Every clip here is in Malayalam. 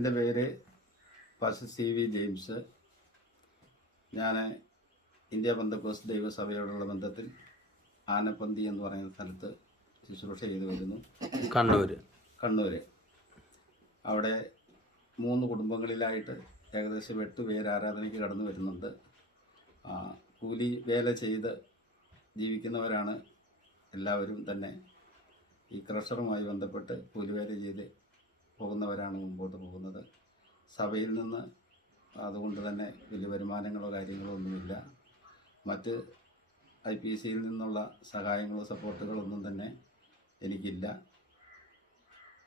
എൻ്റെ പേര് പാസ്റ്റർ CV ജെയിംസ്. ഞാൻ ഇന്ത്യ പെന്തക്കോസ്ത് ദൈവസഭയോടുള്ള ബന്ധത്തിൽ ആനപ്പന്തി എന്ന് പറയുന്ന സ്ഥലത്ത് ശുശ്രൂഷ ചെയ്തു വരുന്നു. കണ്ണൂർ. അവിടെ 3 കുടുംബങ്ങളിലായിട്ട് ഏകദേശം 8 പേര് ആരാധനയ്ക്ക് കടന്നു വരുന്നുണ്ട്. കൂലി വേല ചെയ്ത് ജീവിക്കുന്നവരാണ് എല്ലാവരും തന്നെ. ഈ ക്രഷറുമായി ബന്ധപ്പെട്ട് കൂലിവേല ചെയ്ത് പോകുന്നവരാണ് മുമ്പോട്ട് പോകുന്നത്. സഭയിൽ നിന്ന് അതുകൊണ്ട് തന്നെ വലിയ വരുമാനങ്ങളോ കാര്യങ്ങളോ ഒന്നുമില്ല. മറ്റ് IPCയിൽ നിന്നുള്ള സഹായങ്ങളോ സപ്പോർട്ടുകളോ ഒന്നും തന്നെ എനിക്കില്ല.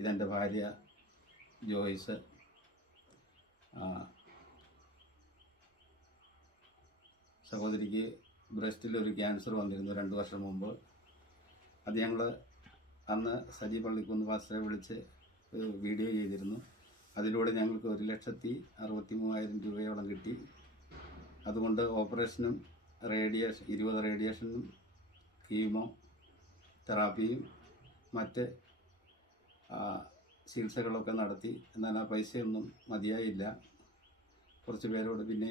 ഇതെൻ്റെ ഭാര്യ ജോയ്സ്. സഹോദരിക്ക് ബ്രസ്റ്റിലൊരു ക്യാൻസർ വന്നിരുന്നു 2 വർഷം മുമ്പ്. അത് ഞങ്ങൾ അന്ന് സജി പള്ളിക്കുന്ന് പാസ്റ്ററെ വിളിച്ച് ഒരു വീഡിയോ ചെയ്തിരുന്നു. അതിലൂടെ ഞങ്ങൾക്ക് 1,63,000 രൂപയോളം കിട്ടി. അതുകൊണ്ട് ഓപ്പറേഷനും 20 റേഡിയേഷനും കീമോ തെറാപ്പിയും മറ്റ് ചികിത്സകളൊക്കെ നടത്തി. എന്നാൽ ആ പൈസയൊന്നും മതിയായില്ല. കുറച്ച് പേരോട് പിന്നെ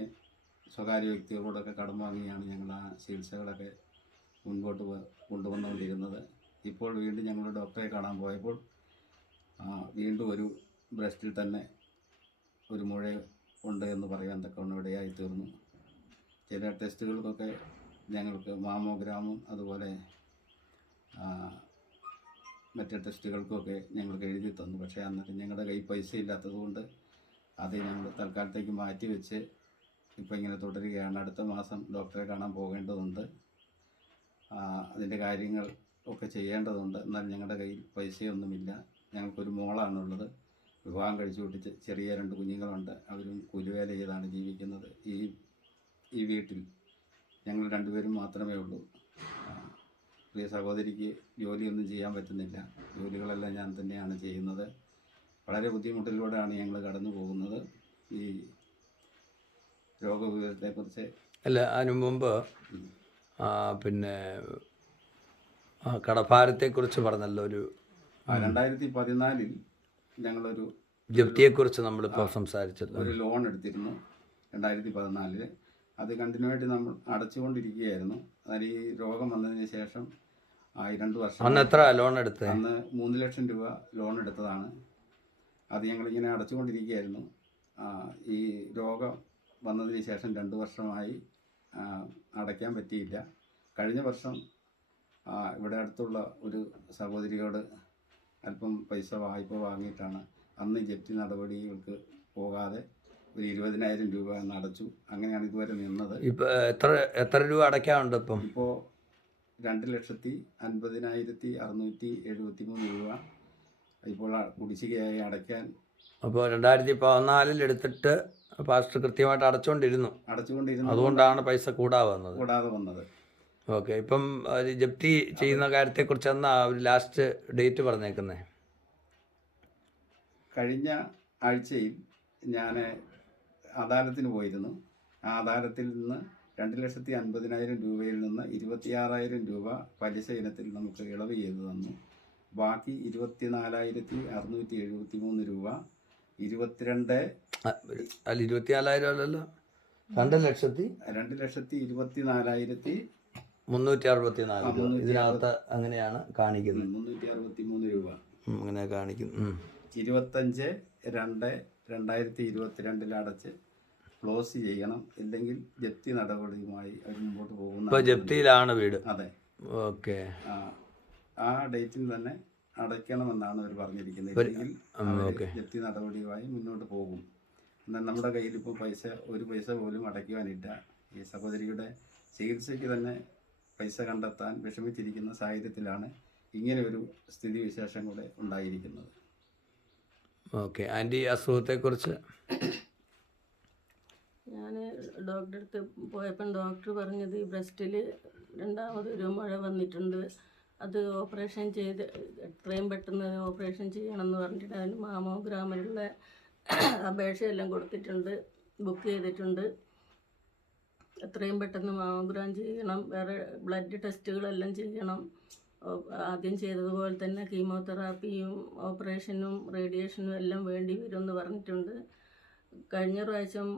സ്വകാര്യ വ്യക്തികളോടൊക്കെ കടം വാങ്ങിയാണ് ഞങ്ങൾ ആ ചികിത്സകളൊക്കെ മുൻപോട്ട് കൊണ്ടുവന്നുകൊണ്ടിരുന്നത്. ഇപ്പോൾ വീണ്ടും ഞങ്ങൾ ഡോക്ടറെ കാണാൻ പോയപ്പോൾ വീണ്ടും ഒരു ബ്രസ്റ്റിൽ തന്നെ ഒരു മുഴ ഉണ്ട് എന്ന് പറയാൻ തക്കവണ്ണം ഇടയായി തീർന്നു. ചില ടെസ്റ്റുകൾക്കൊക്കെ ഞങ്ങൾക്ക് മാമോഗ്രാമും അതുപോലെ മറ്റ് ടെസ്റ്റുകൾക്കൊക്കെ ഞങ്ങൾക്ക് എഴുതി തന്നു. പക്ഷേ അന്നേരം ഞങ്ങളുടെ കയ്യിൽ പൈസ ഇല്ലാത്തതുകൊണ്ട് അത് ഞങ്ങൾ തൽക്കാലത്തേക്ക് മാറ്റി വെച്ച് ഇപ്പോൾ ഇങ്ങനെ തുടരുകയാണ്. അടുത്ത മാസം ഡോക്ടറെ കാണാൻ പോകേണ്ടതുണ്ട്. അതിൻ്റെ കാര്യങ്ങൾ ഒക്കെ ചെയ്യേണ്ടതുണ്ട്. എന്നാൽ ഞങ്ങളുടെ കയ്യിൽ പൈസയൊന്നുമില്ല. ഞങ്ങൾക്കൊരു മോളാണുള്ളത്. വിവാഹം കഴിച്ചു വിട്ടിച്ച് ചെറിയ 2 കുഞ്ഞുങ്ങളുണ്ട്. അവരും കൂലിവേല ചെയ്താണ് ജീവിക്കുന്നത്. ഈ വീട്ടിൽ ഞങ്ങൾ 2 പേരും മാത്രമേ ഉള്ളൂ. പ്രിയ സഹോദരിക്ക് ജോലിയൊന്നും ചെയ്യാൻ പറ്റുന്നില്ല. ജോലികളെല്ലാം ഞാൻ തന്നെയാണ് ചെയ്യുന്നത്. വളരെ ബുദ്ധിമുട്ടിലൂടെയാണ് ഞങ്ങൾ കടന്നു പോകുന്നത്. ഈ രോഗവിവരത്തെക്കുറിച്ച് അതിനു മുമ്പ് പിന്നെ കടഭാരത്തെക്കുറിച്ച് പറഞ്ഞല്ലോ. 2014 ഞങ്ങളൊരു ജപ്തിയെക്കുറിച്ച് നമ്മളിപ്പോൾ സംസാരിച്ചത്. ഒരു ലോൺ എടുത്തിരുന്നു 2014. അത് കണ്ടിന്യൂ ആയിട്ട് നമ്മൾ അടച്ചുകൊണ്ടിരിക്കുകയായിരുന്നു. അതായത് ഈ രോഗം വന്നതിന് ശേഷം 2 വർഷം. അന്ന് എത്ര ലോൺ എടുത്തത്? അന്ന് 3 ലക്ഷം രൂപ ലോൺ എടുത്തതാണ്. അത് ഞങ്ങളിങ്ങനെ അടച്ചുകൊണ്ടിരിക്കുകയായിരുന്നു. ഈ രോഗം വന്നതിന് ശേഷം 2 വർഷമായി അടയ്ക്കാൻ പറ്റിയില്ല. കഴിഞ്ഞ വർഷം ഇവിടെ അടുത്തുള്ള ഒരു സഹോദരിയോട് അല്പം പൈസ വായ്പ വാങ്ങിയിട്ടാണ് അന്ന് ജപ്തി നടപടികൾക്ക് പോകാതെ ഒരു 20,000 രൂപ എന്ന് അടച്ചു. അങ്ങനെയാണ് ഇതുവരെ നിന്നത്. ഇപ്പോൾ എത്ര രൂപ അടയ്ക്കാനുണ്ട്? ഇപ്പോൾ 2,50,673 രൂപ ഇപ്പോൾ കുടിശ്ശികയായി അടയ്ക്കാൻ. അപ്പോൾ 2014 എടുത്തിട്ട് പാസ്റ്റർ കൃത്യമായിട്ട് അടച്ചുകൊണ്ടിരുന്നു. അതുകൊണ്ടാണ് പൈസ കൂടാതെ വന്നത്. ഓക്കെ. ഇപ്പം ജപ്തി ചെയ്യുന്ന കാര്യത്തെക്കുറിച്ച് എന്നാ ഒരു ലാസ്റ്റ് ഡേറ്റ് പറഞ്ഞേക്കുന്നത്? കഴിഞ്ഞ ആഴ്ചയിൽ ഞാൻ അദാലത്തിന് പോയിരുന്നു. ആ അദാലത്തിൽ നിന്ന് 2,50,000 രൂപയിൽ നിന്ന് 26,000 രൂപ പലിശ ഇനത്തിൽ നമുക്ക് ഇളവ് ചെയ്തു തന്നു. ബാക്കി 24,673 രൂപ 24,000 അല്ലല്ലോ, 2,24,364 ഇതിനകത്ത് അങ്ങനെയാണ് കാണിക്കുന്നത്. 363 രൂപ അങ്ങനെ കാണിക്കുന്നു. 25/2/2022 അടച്ച് ക്ലോസ് ചെയ്യണം. ഇല്ലെങ്കിൽ ജപ്തി നടപടിയുമായി അവർ മുമ്പോട്ട് പോകുന്നു. ഇപ്പോൾ ജപ്തിയിലാണ് വീട്. അതെ. ഓക്കെ. ആ ഡേറ്റിൽ തന്നെ അടയ്ക്കണമെന്നാണ് അവർ പറഞ്ഞിരിക്കുന്നത്. ഇല്ലെങ്കിൽ ജപ്തി നടപടിയുമായി മുന്നോട്ട് പോകും. എന്നാൽ നമ്മുടെ കയ്യിൽ ഇപ്പോൾ ഒരു പൈസ പോലും അടയ്ക്കുവാനില്ല. ഈ സഹോദരിയുടെ ചികിത്സയ്ക്ക് തന്നെ പൈസ കണ്ടെത്താൻ വിഷമിച്ചിരിക്കുന്ന സാഹചര്യത്തിലാണ് ഇങ്ങനെ ഒരു സ്ഥിതിവിശേഷം കൂടെ ഉണ്ടായിരിക്കുന്നത്. ഓക്കെ. ആൻറ്റി, അസുഖത്തെക്കുറിച്ച്? ഞാൻ ഡോക്ടറെ അടുത്ത് പോയപ്പം ഡോക്ടർ പറഞ്ഞത് ഈ ബ്രസ്റ്റിൽ രണ്ടാമതൊരു മുഴ വന്നിട്ടുണ്ട്. അത് ഓപ്പറേഷൻ ചെയ്ത് എത്രയും പെട്ടെന്ന് ഓപ്പറേഷൻ ചെയ്യണമെന്ന് പറഞ്ഞിട്ട് അതിന് മാമോഗ്രാമിലുള്ള അപേക്ഷയെല്ലാം കൊടുത്തിട്ടുണ്ട്, ബുക്ക് ചെയ്തിട്ടുണ്ട്. എത്രയും പെട്ടെന്ന് മാമോഗ്രാം ചെയ്യണം. വേറെ ബ്ലഡ് ടെസ്റ്റുകളെല്ലാം ചെയ്യണം. ആദ്യം ചെയ്തതുപോലെ തന്നെ കീമോതെറാപ്പിയും ഓപ്പറേഷനും റേഡിയേഷനും എല്ലാം വേണ്ടി വരുമെന്ന് പറഞ്ഞിട്ടുണ്ട്. കഴിഞ്ഞ പ്രാവശ്യം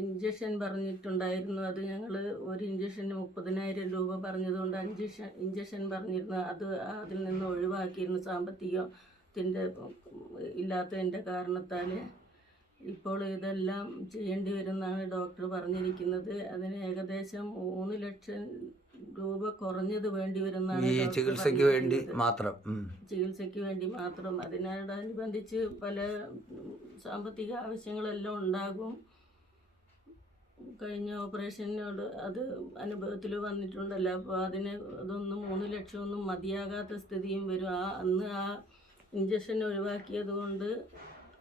ഇഞ്ചക്ഷൻ പറഞ്ഞിട്ടുണ്ടായിരുന്നു. അത് ഞങ്ങൾ ഒരു ഇഞ്ചക്ഷന് 30,000 രൂപ പറഞ്ഞതുകൊണ്ട് 5 ഇഞ്ചക്ഷൻ പറഞ്ഞിരുന്നു. അത് അതിൽ നിന്ന് ഒഴിവാക്കിയിരുന്നു സാമ്പത്തികത്തിൻ്റെ ഇല്ലാത്തതിൻ്റെ കാരണത്താൽ. ഇപ്പോൾ ഇതെല്ലാം ചെയ്യേണ്ടി വരുമെന്നാണ് ഡോക്ടർ പറഞ്ഞിരിക്കുന്നത്. അതിന് ഏകദേശം 3 ലക്ഷം രൂപ കുറഞ്ഞത് വേണ്ടി വരുമെന്നാണ് ഈ ഡോക്ടർ ചികിത്സയ്ക്ക് വേണ്ടി പറഞ്ഞിരിക്കുന്നത്. മാത്രം. ചികിത്സയ്ക്ക് വേണ്ടി മാത്രം. അതിനോടനുബന്ധിച്ച് പല സാമ്പത്തിക ആവശ്യങ്ങളെല്ലാം ഉണ്ടാകും. കഴിഞ്ഞ ഓപ്പറേഷനോട് അത് അനുഭവത്തിൽ വന്നിട്ടുണ്ടല്ലോ. അപ്പോൾ അതൊന്നും 3 ലക്ഷമൊന്നും മതിയാകാത്ത സ്ഥിതിയും വരും. അന്ന് ആ ഇഞ്ചക്ഷൻ ഒഴിവാക്കിയത് കൊണ്ട്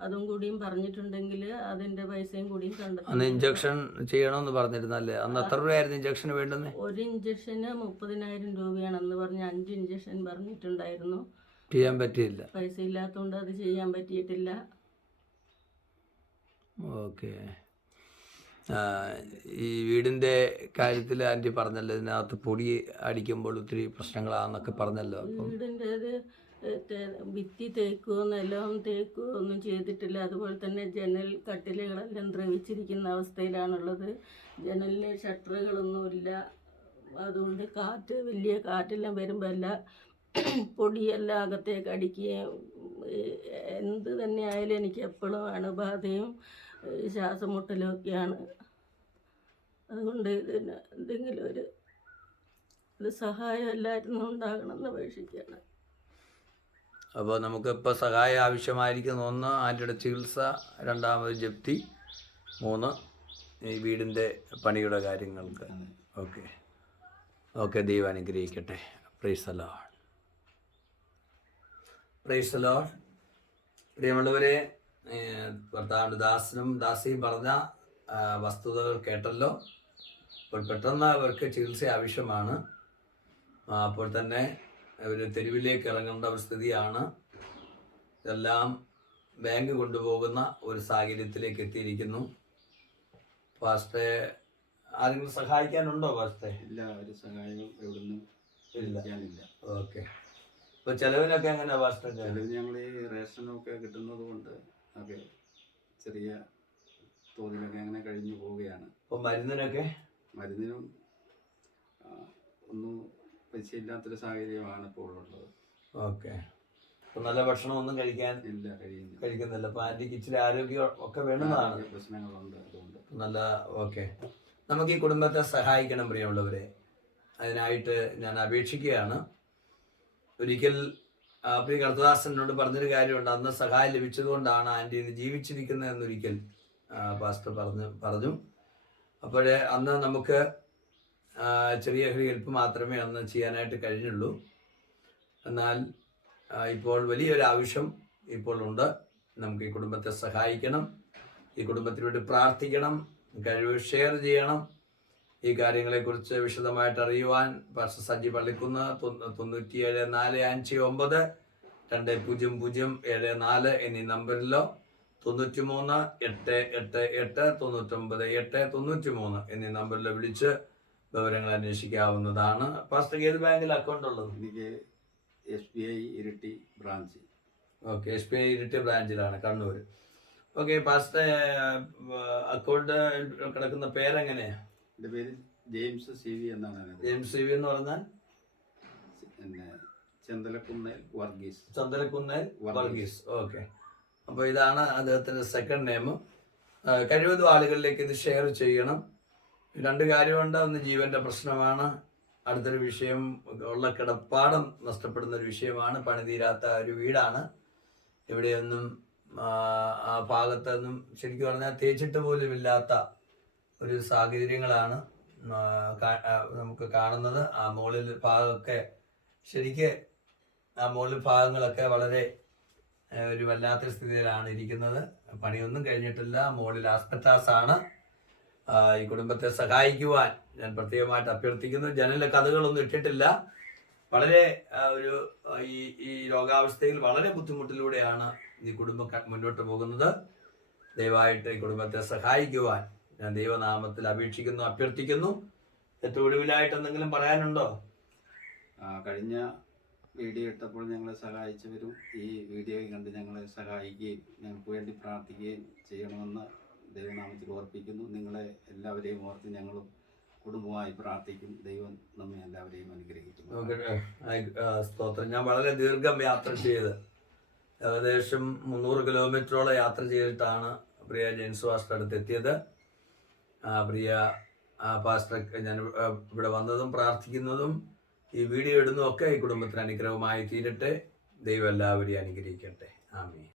അതും കൂടിയും പറഞ്ഞിട്ടുണ്ടെങ്കിൽ അതിൻ്റെ പൈസയും കൂടിയും അന്ന് കണ്ടെത്തും. ഇഞ്ചക്ഷൻ ചെയ്യണമെന്ന് പറഞ്ഞിരുന്നല്ലേ? അന്ന് എത്ര രൂപയായിരുന്നു ഇഞ്ചക്ഷന് വേണ്ടുന്നത്? ഒരു ഇഞ്ചക്ഷന് 30,000 രൂപയാണ് അന്ന് പറഞ്ഞ്. 5 ഇഞ്ചക്ഷൻ പറഞ്ഞിട്ടുണ്ടായിരുന്നു. ചെയ്യാൻ പറ്റിയില്ല. പൈസ ഇല്ലാത്തതുകൊണ്ട് അത് ചെയ്യാൻ പറ്റിയിട്ടില്ല. ഓക്കെ. ഈ വീടിൻ്റെ കാര്യത്തിൽ ആൻറ്റി പറഞ്ഞല്ലോ, ഇതിനകത്ത് പൊടി അടിക്കുമ്പോൾ ഒത്തിരി പ്രശ്നങ്ങളാണെന്നൊക്കെ പറഞ്ഞല്ലോ. അപ്പം വീടിൻ്റേത് ഭിത്തി തേക്കുകയോ നിലം തേക്കുകയോ ഒന്നും ചെയ്തിട്ടില്ല. അതുപോലെ തന്നെ ജനൽ കട്ടിലുകളെല്ലാം ദ്രവിച്ചിരിക്കുന്ന അവസ്ഥയിലാണുള്ളത്. ജനലിന് ഷട്ടറുകളൊന്നുമില്ല. അതുകൊണ്ട് വലിയ കാറ്റെല്ലാം വരുമ്പോൾ എല്ലാം പൊടിയെല്ലാം അകത്തേക്ക് അടിക്കുകയും എന്ത് തന്നെ ആയാലും എനിക്ക് എപ്പോഴും അണുബാധയും ശ്വാസമുട്ടലും ഒക്കെയാണ്. അതുകൊണ്ട് ഇതിന് എന്തെങ്കിലും ഒരു സഹായം എല്ലാവരും ഉണ്ടാകണമെന്ന് അപേക്ഷിക്കുകയാണ്. അപ്പോൾ നമുക്കിപ്പോൾ സഹായം ആവശ്യമായിരിക്കുന്ന 1 ആൻറ്റിയുടെ ചികിത്സ, 2 ജപ്തി, 3 ഈ വീടിൻ്റെ പണിയുടെ കാര്യങ്ങൾക്ക്. Okay okay. ദൈവം അനുഗ്രഹിക്കട്ടെ. Praise the Lord. Praise the Lord. പ്രിയമുള്ളവരെ, ഭർത്താവിൻ്റെ ദാസനും ദാസിയും പറഞ്ഞ വസ്തുതകൾ കേട്ടല്ലോ. അപ്പോൾ പെട്ടെന്ന് അവർക്ക് ചികിത്സ ആവശ്യമാണ്. അപ്പോൾ തന്നെ അവർ തെരുവിലേക്ക് ഇറങ്ങേണ്ട ഒരു സ്ഥിതിയാണ്. ഇതെല്ലാം ബാങ്ക് കൊണ്ടുപോകുന്ന ഒരു സാഹചര്യത്തിലേക്ക് എത്തിയിരിക്കുന്നു. പാസ്റ്ററെ, ആരെങ്കിലും സഹായിക്കാനുണ്ടോ പാസ്റ്ററെ? ഇല്ല, ഒരു സഹായവും എവിടുന്നും ഇല്ല. ഓക്കെ. ഇപ്പോൾ ചിലവിനൊക്കെ എങ്ങനെയാണ് പാസ്റ്റർ? ചിലവ് ഞങ്ങൾ ഈ റേഷനൊക്കെ കിട്ടുന്നത് കൊണ്ട് ഒക്കെ ചെറിയ തോതിലൊക്കെ അങ്ങനെ കഴിഞ്ഞു പോവുകയാണ്. ഇപ്പോൾ മരുന്നിനും ഒന്നും പൈസ ഇല്ലാത്തൊരു സാഹചര്യമാണ് ഇപ്പോൾ ഉള്ളത്. ഓക്കെ. അപ്പോൾ നല്ല ഭക്ഷണമൊന്നും കഴിക്കുന്നില്ല. അപ്പോൾ ആൻറ്റിക്ക് ഇച്ചിരി ആരോഗ്യം ഒക്കെ വേണ്ടുന്നതാണ്. പ്രശ്നങ്ങളുണ്ട്. അതുകൊണ്ട് നല്ല. ഓക്കെ. നമുക്ക് ഈ കുടുംബത്തെ സഹായിക്കണം പ്രിയമുള്ളവരെ. അതിനായിട്ട് ഞാൻ അപേക്ഷിക്കുകയാണ്. ഒരിക്കൽ പ്രിയ കർത്തദാസനോട് പറഞ്ഞൊരു കാര്യമുണ്ട്. അന്ന് സഹായം ലഭിച്ചതുകൊണ്ടാണ് ആൻറ്റി ഇന്ന് ജീവിച്ചിരിക്കുന്നത് എന്നൊരിക്കൽ പാസ്റ്റർ പറഞ്ഞു. അപ്പോൾ അന്ന് നമുക്ക് ചെറിയ ഹെൽപ്പ് മാത്രമേ അന്ന് ചെയ്യാനായിട്ട് കഴിഞ്ഞുള്ളൂ. എന്നാൽ ഇപ്പോൾ വലിയൊരു ആവശ്യം ഇപ്പോൾ ഉണ്ട്. നമുക്ക് ഈ കുടുംബത്തെ സഹായിക്കണം. ഈ കുടുംബത്തിന് വേണ്ടി പ്രാർത്ഥിക്കണം. കഴിവ് ഷെയർ ചെയ്യണം. ഈ കാര്യങ്ങളെക്കുറിച്ച് വിശദമായിട്ട് അറിയുവാൻ പാസ്റ്റർ സജി പള്ളിക്കുന്ന് 97 459 20074 എന്നീ നമ്പറിലോ 93 888 99 893 എന്നീ നമ്പറിലോ വിളിച്ച് വിവരങ്ങൾ അന്വേഷിക്കാവുന്നതാണ്. പാസ്റ്റർ ഏത് ബാങ്കിൽ അക്കൗണ്ട് ഉള്ളത്? എനിക്ക് SBI Iritty branch. Okay. SBI Iritty ബ്രാഞ്ചിലാണ്, കണ്ണൂർ. ഓക്കെ. പാസ്റ്റർ അക്കൗണ്ട് കിടക്കുന്ന പേരെങ്ങനെയാ? എൻ്റെ പേര് ജെയിംസ് CV എന്നാണ്. ജെയിംസ് CV എന്ന് പറഞ്ഞാൽ പിന്നെ ചന്ദലക്കുന്നേൽ വർഗീസ്. ഓക്കെ. അപ്പോൾ ഇതാണ് അദ്ദേഹത്തിൻ്റെ സെക്കൻഡ് നെയിം. കഴിവതും ആളുകളിലേക്ക് ഇത് ഷെയർ ചെയ്യണം. 2 കാര്യമുണ്ട്. ഒന്ന് ജീവൻ്റെ പ്രശ്നമാണ്. അടുത്തൊരു വിഷയം ഉള്ള കിടപ്പാടം നഷ്ടപ്പെടുന്ന ഒരു വിഷയമാണ്. പണിതീരാത്ത ഒരു വീടാണ്. ഇവിടെയൊന്നും ആ ഭാഗത്തൊന്നും ശരിക്കും പറഞ്ഞാൽ തേച്ചിട്ട് പോലും ഇല്ലാത്ത ഒരു സാഹചര്യങ്ങളാണ് നമുക്ക് കാണുന്നത്. ആ മുകളിൽ ഭാഗമൊക്കെ ശരിക്ക് ആ മുകളിൽ ഭാഗങ്ങളൊക്കെ വളരെ ഒരു വല്ലാത്ത സ്ഥിതിയിലാണ് ഇരിക്കുന്നത്. പണിയൊന്നും കഴിഞ്ഞിട്ടില്ല. മുകളിൽ ആസ്പെറ്റാസ് ആണ്. ഈ കുടുംബത്തെ സഹായിക്കുവാൻ ഞാൻ പ്രത്യേകമായിട്ട് അഭ്യർത്ഥിക്കുന്നു. ജനലിലെ കഥകളൊന്നും ഇട്ടിട്ടില്ല. വളരെ ഈ രോഗാവസ്ഥയിൽ വളരെ ബുദ്ധിമുട്ടിലൂടെയാണ് ഈ കുടുംബം മുന്നോട്ട് പോകുന്നത്. ദയവായിട്ട് ഈ കുടുംബത്തെ സഹായിക്കുവാൻ ഞാൻ ദൈവനാമത്തിൽ അപേക്ഷിക്കുന്നു, അഭ്യർത്ഥിക്കുന്നു. ഏറ്റവും ഒടുവിലായിട്ട് എന്തെങ്കിലും പറയാനുണ്ടോ? കഴിഞ്ഞ വീഡിയോ ഇട്ടപ്പോൾ ഞങ്ങളെ സഹായിച്ചവരും ഈ വീഡിയോ കണ്ട് ഞങ്ങളെ സഹായിക്കുകയും ഞങ്ങൾക്ക് വേണ്ടി പ്രാർത്ഥിക്കുകയും ചെയ്യണമെന്ന് ദൈവനാമത്തിൽ ഓർപ്പിക്കുന്നു. നിങ്ങളെ എല്ലാവരെയും ഓർത്ത് ഞങ്ങളും കുടുംബമായി പ്രാർത്ഥിക്കും. ദൈവം നമ്മെ എല്ലാവരെയും അനുഗ്രഹിക്കുന്നു. സ്തോത്രം. ഞാൻ വളരെ ദീർഘം യാത്ര ചെയ്ത് ഏകദേശം 300 കിലോമീറ്ററോളം യാത്ര ചെയ്തിട്ടാണ് പ്രിയ ജെയിംസ് പാസ്റ്റർ അടുത്ത് എത്തിയത്. പ്രിയ പാസ്റ്റർ ഞാൻ ഇവിടെ വന്നതും പ്രാർത്ഥിക്കുന്നതും ഈ വീഡിയോ ഇടുന്നതും ഒക്കെ ഈ കുടുംബത്തിന് അനുഗ്രഹമായി തീരട്ടെ. ദൈവം എല്ലാവരെയും അനുഗ്രഹിക്കട്ടെ. ആമേൻ.